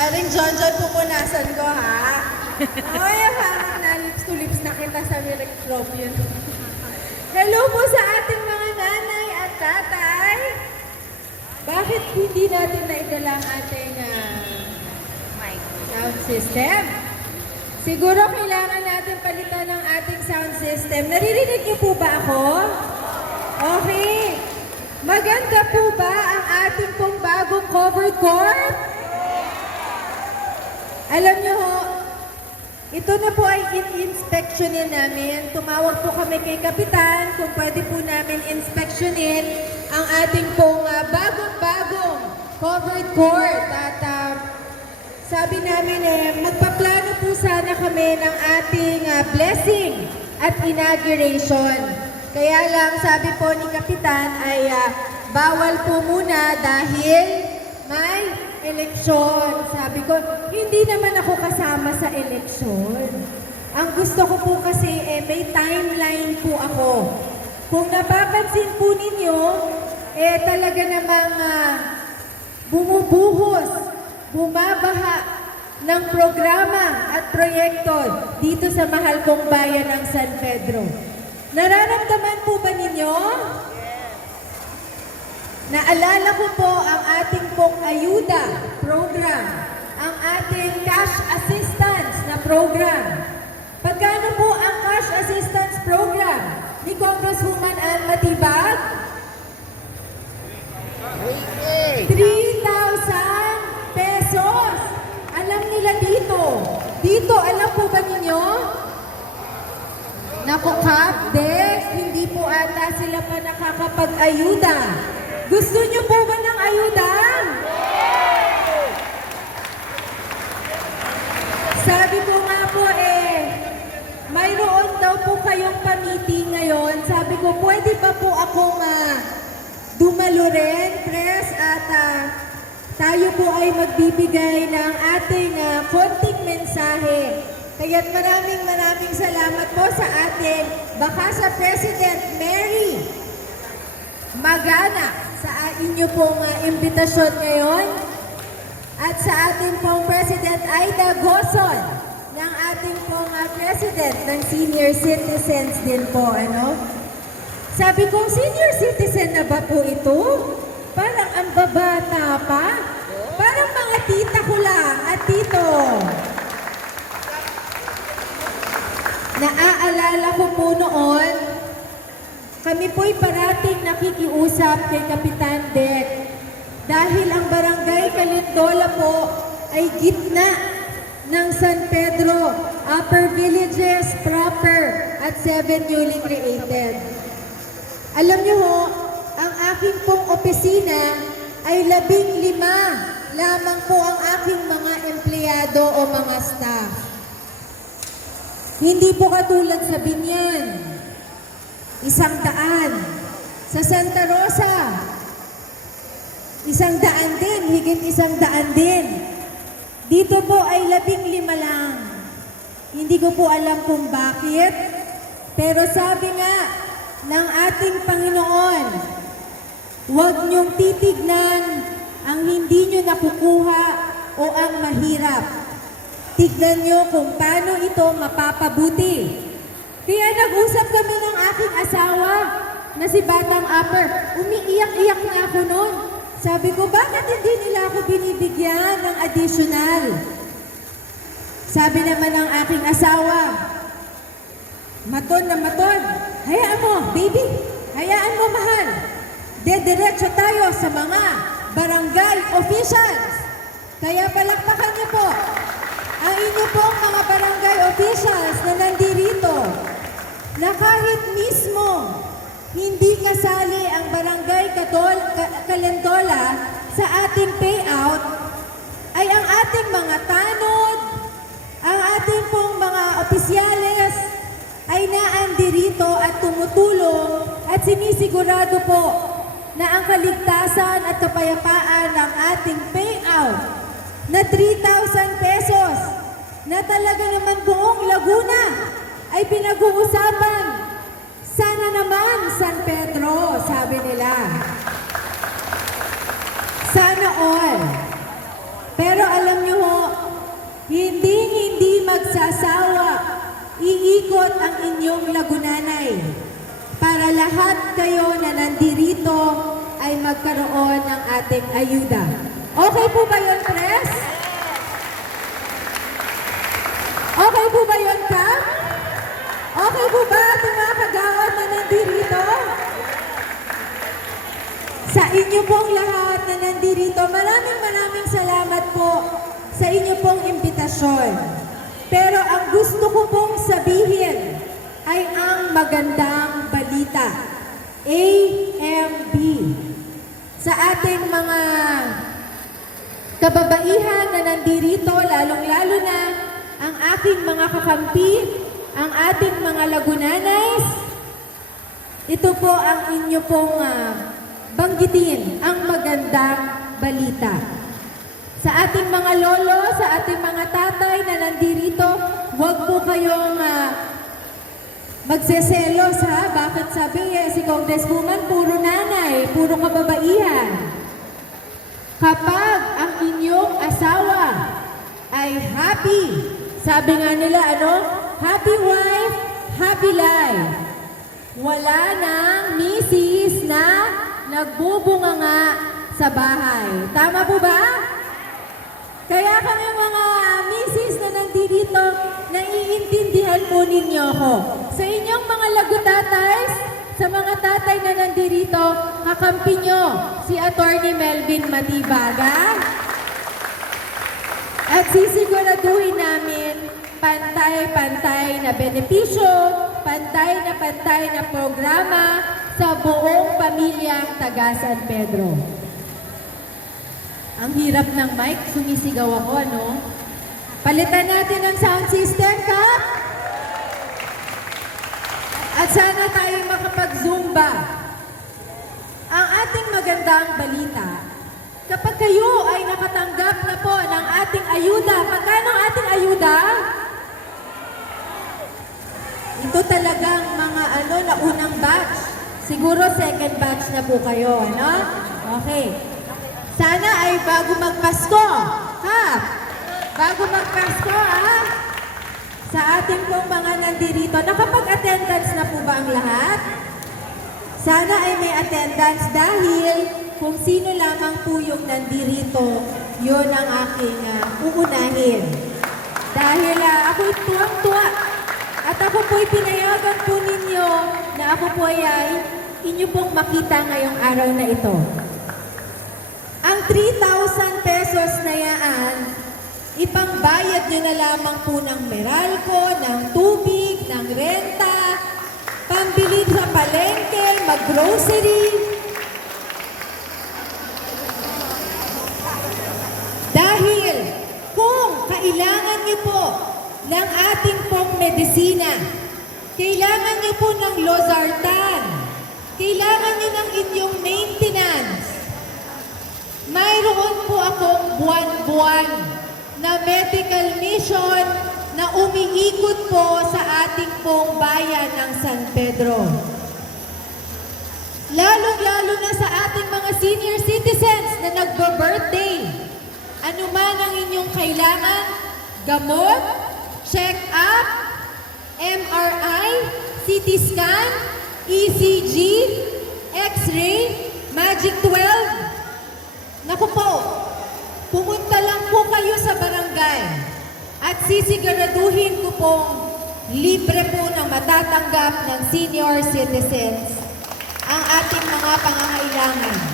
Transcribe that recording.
Aling John John, pupunasan ko ha. Ay, parang na lips to lips na kita sa Electropion. Hello po sa ating mga nanay at tatay. Bakit hindi natin naidala ang ating sound system? Siguro kailangan natin palitan ng ating sound system. Naririnig niyo po ba ako? Okay. Maganda po ba ang ating pong bagong covered court? Alam niyo ho, ito na po ay in-inspectionin namin. Tumawag po kami kay Kapitan kung pwede po namin inspectionin ang ating pong bagong-bagong covered court. At sabi namin magpaplano po sana kami ng ating blessing at inauguration. Kaya lang sabi po ni Kapitan ay bawal po muna dahil may eleksyon. Sabi ko, hindi naman ako kasama sa eleksyon. Ang gusto ko po kasi may timeline po ako. Kung napapansin po ninyo, talaga namang bumubuhos, bumabaha ng programa at proyekto dito sa mahal kong bayan ng San Pedro. Nararamdaman po ba ninyo? Naalala ko po ang ating pong ayuda program, ang ating cash assistance na program. Pagkano po ang cash assistance program ni Congresswoman Ann Matibag? 3,000 pesos. Alam nila dito. Dito, alam po ba ninyo? Naku, Kapdex, hindi po ata sila pa nakakapag-ayuda. Gusto niyo po ba ng ayuda? Sabi ko nga po mayroon daw po kayong pamiti ngayon. Sabi ko, pwede ba po akong dumalo rin, Tres, at tayo po ay magbibigay ng ating konting mensahe. Kaya't maraming salamat po sa atin, baka sa President Mary Magana sa inyo pong imbitasyon ngayon at sa ating pong President Aida Gozon ng ating pong President ng Senior Citizens din po, ano? Sabi ko, senior citizen na ba po ito? Parang ang babata pa. Parang mga tita ko lang at tito. Naaalala ko po noon, kami po'y parating nakikiusap kay Kapitan Dek dahil ang barangay Calindola po ay gitna ng San Pedro, Upper Villages proper at 7 newly created. Alam niyo ho, ang aking pong opisina ay 15 lamang po ang aking mga empleyado o mga staff. Hindi po katulad sa Binyan, 100. Sa Santa Rosa, 100 din, higit 100 din. Dito po ay 15 lang. Hindi ko po alam kung bakit, pero sabi nga ng ating Panginoon, huwag niyong titignan ang hindi niyo nakukuha o ang mahirap. Tignan niyo kung paano ito mapapabuti. Kaya nag-usap kami ng aking asawa na si Batang Upper. Umiiyak-iyak na ako noon. Sabi ko, bakit hindi nila ako binibigyan ng additional? Sabi naman ng aking asawa, maton na maton. Hayaan mo, baby. Hayaan mo, mahal. Dediretso tayo sa mga barangay officials. Kaya palakpakan niyo po ang inyo pong mga barangay officials na nandirito na kahit mismo hindi kasali ang barangay Calindola sa ating payout, ay ang ating mga tanod, ang ating pong mga opisyales ay naandirito at tumutulong at sinisigurado po na ang kaligtasan at kapayapaan ng ating payout na 3,000 pesos na talaga naman buong Laguna ay pinag-uusapan. Sana naman San Pedro, sabi nila. Sana all. Pero alam niyo ho, iikot ang inyong lagunanay para lahat kayo na nandirito ay magkaroon ng ating ayuda. Okay po ba yun, Pres? Okay po ba yun, Kap? Okay po ba ating mga kagawad na nandirito? Sa inyo pong lahat na nandirito, maraming salamat po sa inyo pong imbitasyon. Pero ang gusto ko pong sabihin ay ang magandang balita. AMB. Sa ating mga kababaihan na nandirito, lalong-lalo na ang aking mga kakampi, ang ating mga lagunanays, ito po ang inyo pong banggitin, ang magandang balita. Sa ating mga lolo, sa ating mga tatay na nandirito, huwag po kayong magseselos ha. Bakit sabi si Congresswoman, puro nanay, puro kababaihan. Kapag ang inyong asawa ay happy, sabi nga nila happy wife, happy life. Wala nang misis na nagbubunganga sa bahay. Tama po ba? Kaya kami mga misis na nandito, naiintindihan po ninyo ko. Sa inyong mga lagutatays, sa mga tatay na nandito, kakampi nyo si Attorney Melvin Matibaga. At sisiguraduhin namin pantay-pantay na benepisyo, pantay na programa sa buong pamilyang taga San Pedro. Ang hirap ng mic, sumisigaw ako, Palitan natin ang sound system, Kap. At sana tayo makapag-zumba. Ang ating magandang balita, kapag kayo ay nakatanggap na po ng ating ayuda, magkano ang ating ayuda? Ito talagang mga na unang batch. Siguro second batch na po kayo, Okay. Sana ay bago magpasko, bago magpasko, sa ating pong mga nandirito, nakapag-attendance na po ba ang lahat? Sana ay may attendance dahil kung sino lamang po yung nandirito, yun ang aking uunahin. Dahil ako'y tuwang-tuwa at ako po'y pinayagan po ninyo na ako po ay inyo pong makita ngayong araw na ito. Ang 3,000 pesos na yan, ipangbayad nyo na lamang po ng Meralco, ng tubig, ng renta, pambili sa palengke, mag-grocery. Dahil kung kailangan nyo po ng ating pong medisina, kailangan nyo po ng losartan, kailangan nyo ng inyong maintenance, mayroon po akong buwan-buwan na medical mission na umiikot po sa ating pong bayan ng San Pedro. Lalong-lalo na sa ating mga senior citizens na nagbo-birthday. Ano man ang inyong kailangan, gamot, check-up, MRI, CT scan, ECG, X-ray, Magic 12. Naku po, pumunta lang po kayo sa barangay at sisiguraduhin ko pong libre po na matatanggap ng senior citizens ang ating mga pangangailangan.